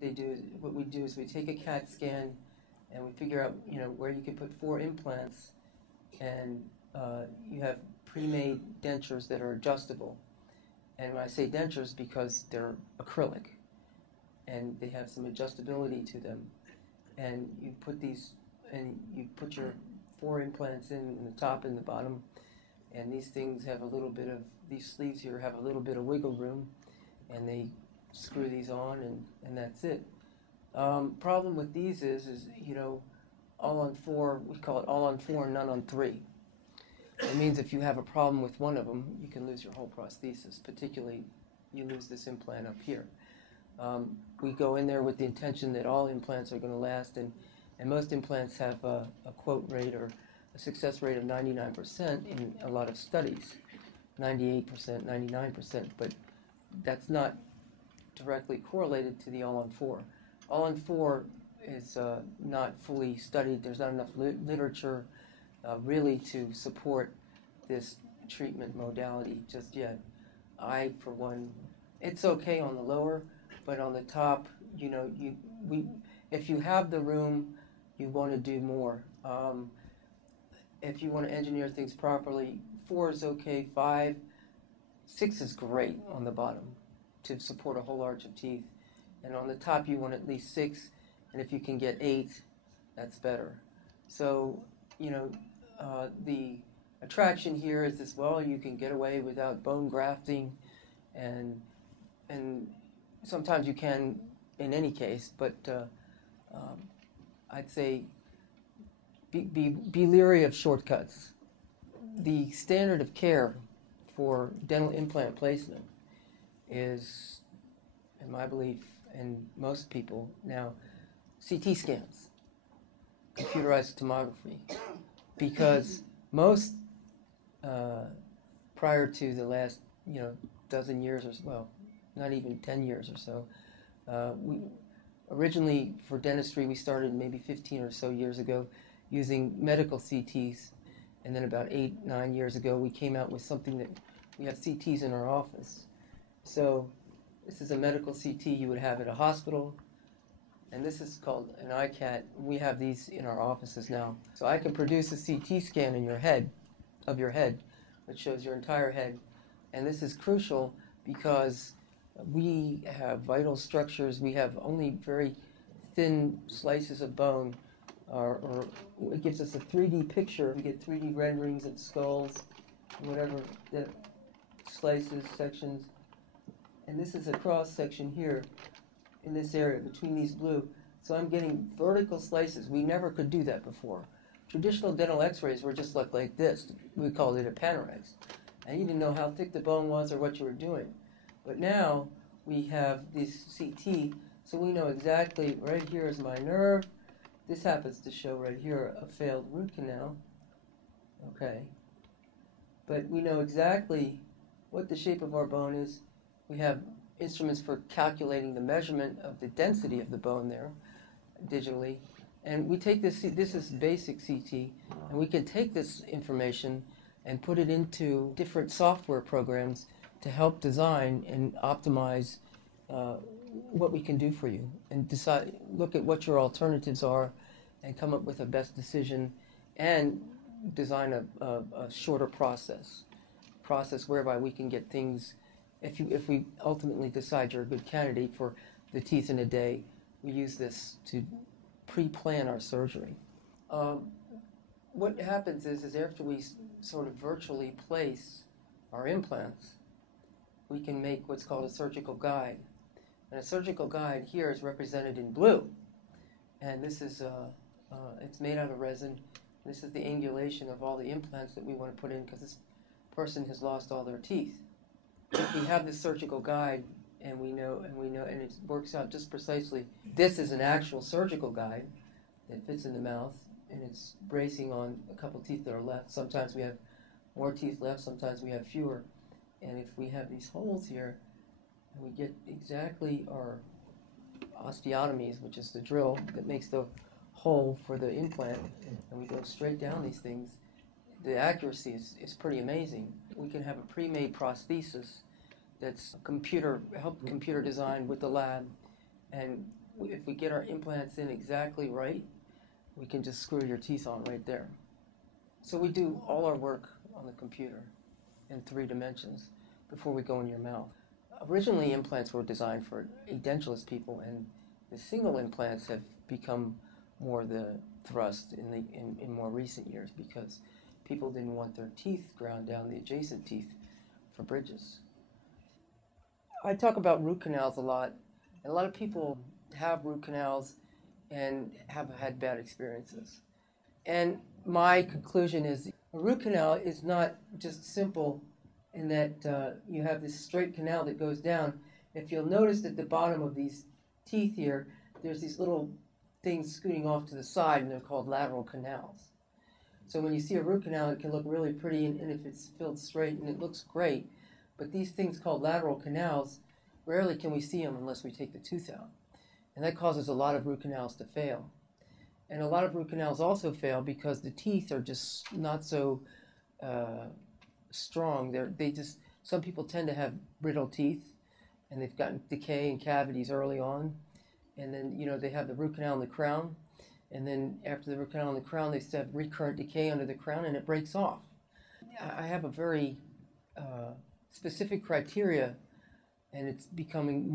What we do is we take a CAT scan and we figure out, where you can put 4 implants, and you have pre-made dentures that are adjustable. And when I say dentures, because they're acrylic and they have some adjustability to them. And you put your 4 implants in the top and the bottom, and these things have these sleeves here have a little bit of wiggle room, and they screw these on, and that's it. Problem with these is all on four. We call it all on four and none on three. It means if you have a problem with one of them, you can lose your whole prosthesis. Particularly, you lose this implant up here. We go in there with the intention that all implants are going to last, and most implants have a quote rate or a success rate of 99% in a lot of studies, 98%, 99%, but that's not directly correlated to the all-on-4. All-on-4 is not fully studied. There's not enough literature really to support this treatment modality just yet. For one, it's okay on the lower, but on the top, if you have the room, you want to do more. If you want to engineer things properly, 4 is okay, 5, 6 is great on the bottom to support a whole arch of teeth. And on the top, you want at least 6, and if you can get 8, that's better. So, the attraction here is this, you can get away without bone grafting, and sometimes you can in any case, but I'd say be leery of shortcuts. The standard of care for dental implant placement is, in my belief, and most people now, CT scans, computerized tomography, because most prior to the last dozen years or so, not even 10 years or so, we originally for dentistry we started maybe 15 or so years ago using medical CTs, and then about 8-9 years ago we came out with something that we have CTs in our office. So this is a medical CT you would have at a hospital, and this is called an iCat. We have these in our offices now. So I can produce a CT scan in your head, which shows your entire head. And this is crucial because we have vital structures. We have only very thin slices of bone, or it gives us a 3D picture. We get 3D renderings of skulls, whatever, the slices, sections. And this is a cross section here in this area between these blue. So I'm getting vertical slices. We never could do that before. Traditional dental x-rays were just like this. We called it a Panorex. And you didn't know how thick the bone was or what you were doing. But now we have this CT, so we know exactly right here is my nerve. This happens to show right here a failed root canal. Okay. But we know exactly what the shape of our bone is. We have instruments for calculating the measurement of the density of the bone there digitally. And we take this is basic CT, and we can take this information and put it into different software programs to help design and optimize what we can do for you, and look at what your alternatives are and come up with a best decision, and design a shorter process whereby we can get things. If we ultimately decide you're a good candidate for the teeth in a day, we use this to pre-plan our surgery. What happens is after we sort of virtually place our implants, we can make what's called a surgical guide. And a surgical guide here is represented in blue. And this is, it's made out of resin. This is the angulation of all the implants that we want to put in because this person has lost all their teeth. We have this surgical guide, and we know, and it works out just precisely. This is an actual surgical guide that fits in the mouth, and it's bracing on a couple teeth that are left. Sometimes we have more teeth left, sometimes we have fewer. And if we have these holes here, and we get exactly our osteotomies, which is the drill that makes the hole for the implant, and we go straight down these things, the accuracy is pretty amazing. We can have a pre-made prosthesis that's computer designed with the lab, and if we get our implants in exactly right, we can just screw your teeth on right there. So we do all our work on the computer in 3 dimensions before we go in your mouth. Originally, implants were designed for edentulous people, and the single implants have become more the thrust in more recent years because people didn't want their teeth ground down the adjacent teeth for bridges. I talk about root canals a lot, and a lot of people have root canals and have had bad experiences. And my conclusion is a root canal is not just simple in that you have this straight canal that goes down. If you'll notice at the bottom of these teeth here, there's these little things scooting off to the side, and they're called lateral canals. So when you see a root canal, it can look really pretty, and if it's filled straight, and it looks great. But these things called lateral canals, rarely can we see them unless we take the tooth out. And that causes a lot of root canals to fail. And a lot of root canals also fail because the teeth are just not so strong. Some people tend to have brittle teeth, and they've gotten decay and cavities early on. And then, they have the root canal in the crown. And then after the root canal in the crown, they still have recurrent decay under the crown, and it breaks off. I have a very specific criteria, and it's becoming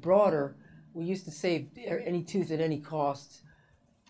broader. We used to save any tooth at any cost.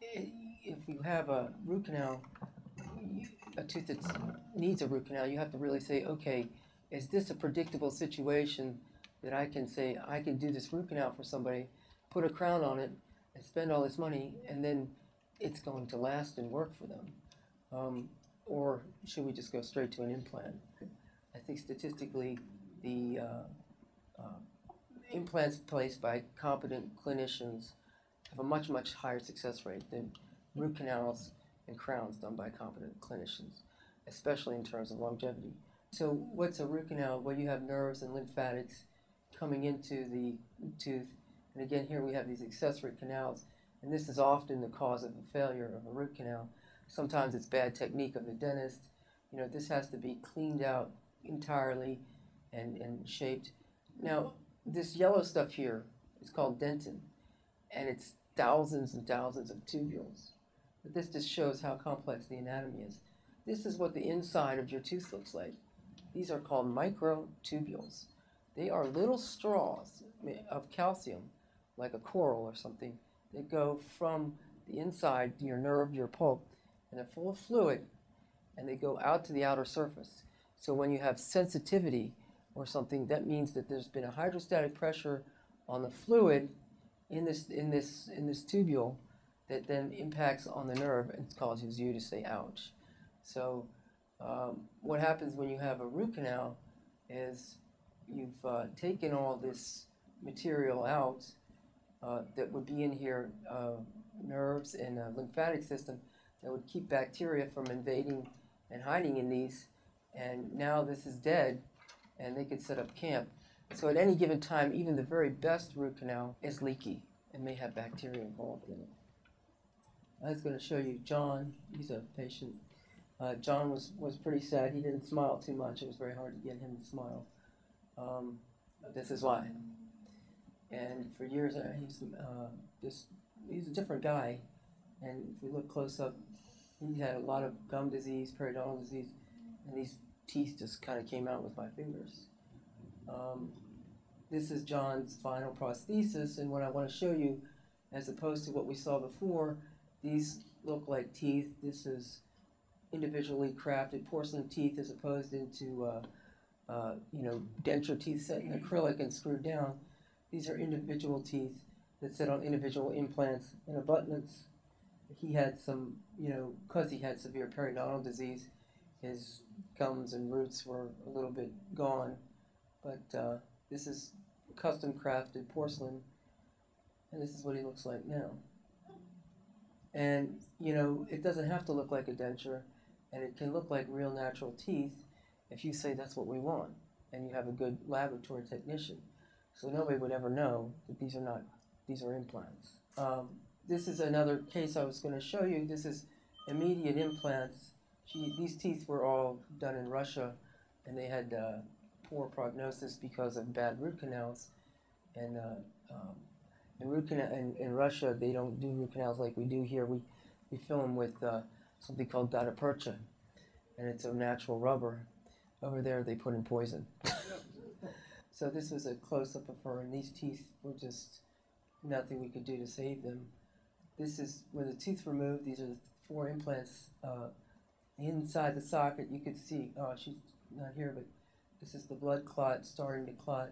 If you have a root canal, a tooth that needs a root canal, you have to really say, okay, is this a predictable situation that I can say, I can do this root canal for somebody, put a crown on it, and spend all this money, and then it's going to last and work for them? Or should we just go straight to an implant? I think statistically, the implants placed by competent clinicians have a much, much higher success rate than root canals and crowns done by competent clinicians, especially in terms of longevity. So what's a root canal? Well, you have nerves and lymphatics coming into the tooth. And again, here we have these accessory canals, and this is often the cause of the failure of a root canal. Sometimes it's bad technique of the dentist. This has to be cleaned out entirely and shaped. Now, this yellow stuff here is called dentin, and it's thousands and thousands of tubules. But this just shows how complex the anatomy is. This is what the inside of your tooth looks like. These are called microtubules. They are little straws of calcium, like a coral or something, that go from the inside to your nerve, your pulp, and they're full of fluid, and they go out to the outer surface. So when you have sensitivity or something, that means that there's been a hydrostatic pressure on the fluid in this tubule that then impacts on the nerve and causes you to say ouch. So what happens when you have a root canal is you've taken all this material out that would be in here, nerves and a lymphatic system that would keep bacteria from invading and hiding in these, and now this is dead, and they could set up camp. So at any given time, even the very best root canal is leaky and may have bacteria involved in it. I was going to show you John. He's a patient. John was pretty sad. He didn't smile too much. It was very hard to get him to smile. This is why. And for years, he's a different guy. And if we look close up, he had a lot of gum disease, periodontal disease, and these teeth just kind of came out with my fingers. This is John's final prosthesis, and what I want to show you, as opposed to what we saw before, these look like teeth. This is individually crafted porcelain teeth as opposed into denture teeth set in acrylic and screwed down. These are individual teeth that sit on individual implants and abutments. He had some, because he had severe periodontal disease, his gums and roots were a little bit gone. But this is custom crafted porcelain, and this is what he looks like now. And, it doesn't have to look like a denture, and it can look like real natural teeth if you say that's what we want, and you have a good laboratory technician. So nobody would ever know that these are implants. This is another case I was going to show you. This is immediate implants. These teeth were all done in Russia, and they had poor prognosis because of bad root canals. And In Russia, they don't do root canals like we do here. We fill them with something called gutta percha, and it's a natural rubber. Over there, they put in poison. So this was a close-up of her, and these teeth were just nothing we could do to save them. This is when the tooth removed. These are the 4 implants inside the socket. You could see, oh, she's not here, but this is the blood clot starting to clot.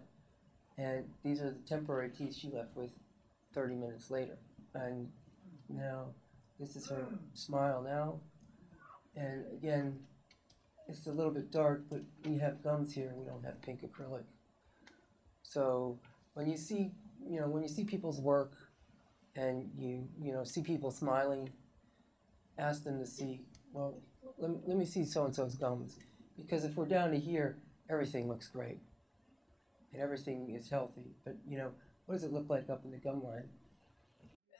And these are the temporary teeth she left with 30 minutes later. And now, this is her smile now. And again, it's a little bit dark, but we have gums here, and we don't have pink acrylic. So when you see, when you see people's work, and you see people smiling, ask them to see, well, let me see so-and-so's gums. Because if we're down to here, everything looks great. And everything is healthy. But, what does it look like up in the gum line?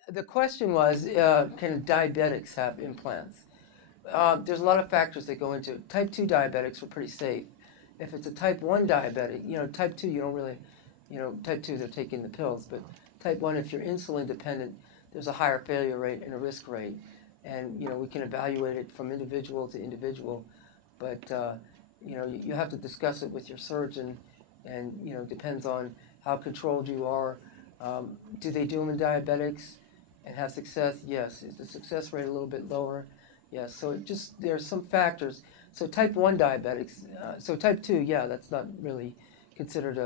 The question was, can diabetics have implants? There's a lot of factors that go into it. Type 2 diabetics are pretty safe. If it's a type 1 diabetic, type 2, you don't really, type 2, they're taking the pills. But type 1, if you're insulin dependent, there's a higher failure rate and a risk rate. And, we can evaluate it from individual to individual. But, you have to discuss it with your surgeon. And, depends on how controlled you are. Do they do them in diabetics and have success? Yes. Is the success rate a little bit lower? Yes. So there's some factors. So type 1 diabetics, so type 2, yeah, that's not really considered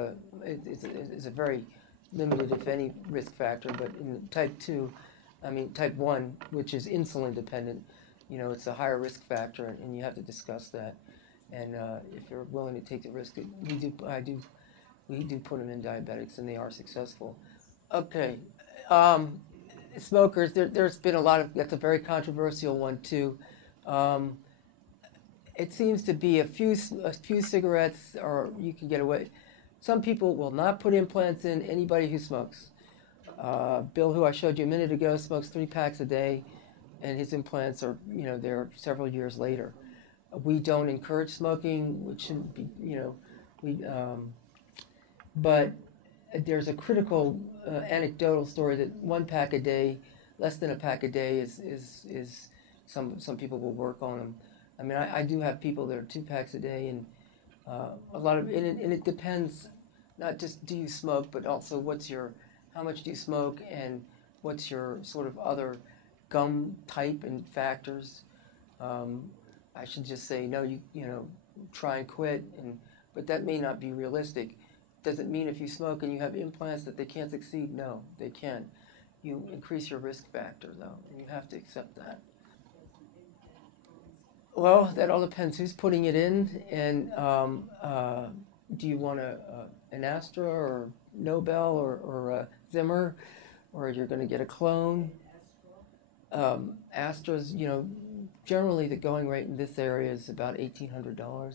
it's a very limited, if any, risk factor. But in type 1, which is insulin dependent, it's a higher risk factor, and you have to discuss that. And if you're willing to take the risk, we do put them in diabetics, and they are successful. Okay, smokers. There's been a lot of. That's a very controversial one too. It seems to be a few cigarettes, or you can get away. Some people will not put implants in. Anybody who smokes. Bill, who I showed you a minute ago, smokes 3 packs a day, and his implants are, they're several years later. We don't encourage smoking, which shouldn't be, but there's a critical anecdotal story that 1 pack a day, less than a pack a day, is some people will work on them. I mean, I do have people that are 2 packs a day, and a lot of, and it depends, not just do you smoke, but also how much do you smoke, and what's your sort of other gum type and factors. I should just say, no, try and quit, but that may not be realistic. Does it mean if you smoke and you have implants that they can't succeed? No, they can. You increase your risk factor, though, and you have to accept that. Well, that all depends who's putting it in, and do you want an Astra or Nobel or a Zimmer, or you're going to get a clone? Astra's, generally the going rate in this area is about $1,800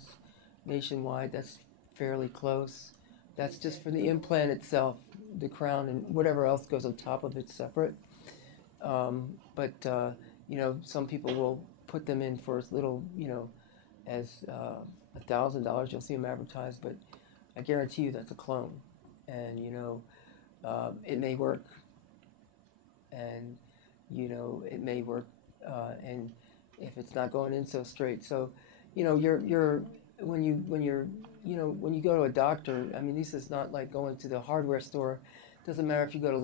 nationwide. That's fairly close. That's just for the implant itself, the crown, and whatever else goes on top of it separate. But some people will put them in for as little, as $1,000. You'll see them advertised, but I guarantee you that's a clone, and it may work, and it may work, and if it's not going in so straight. So, when you go to a doctor, I mean, this is not like going to the hardware store. It doesn't matter if you go to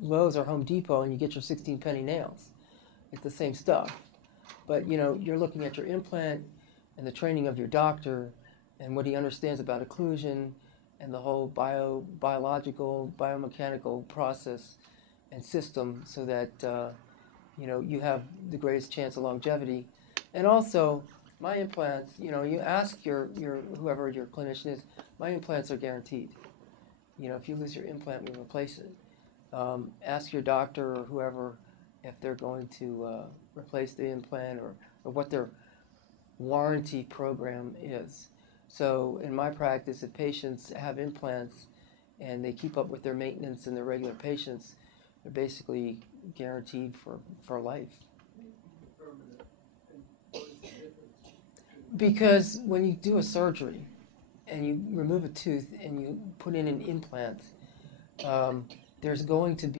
Lowe's or Home Depot and you get your 16-penny nails. It's the same stuff. But, you're looking at your implant and the training of your doctor and what he understands about occlusion and the whole biological, biomechanical process and system, so that, you have the greatest chance of longevity. And also, my implants, you ask your whoever your clinician is, my implants are guaranteed. If you lose your implant, we replace it. Ask your doctor or whoever if they're going to replace the implant, or what their warranty program is. So in my practice, if patients have implants and they keep up with their maintenance and their regular patients, they're basically guaranteed for life. Because when you do a surgery and you remove a tooth and you put in an implant, there's going to be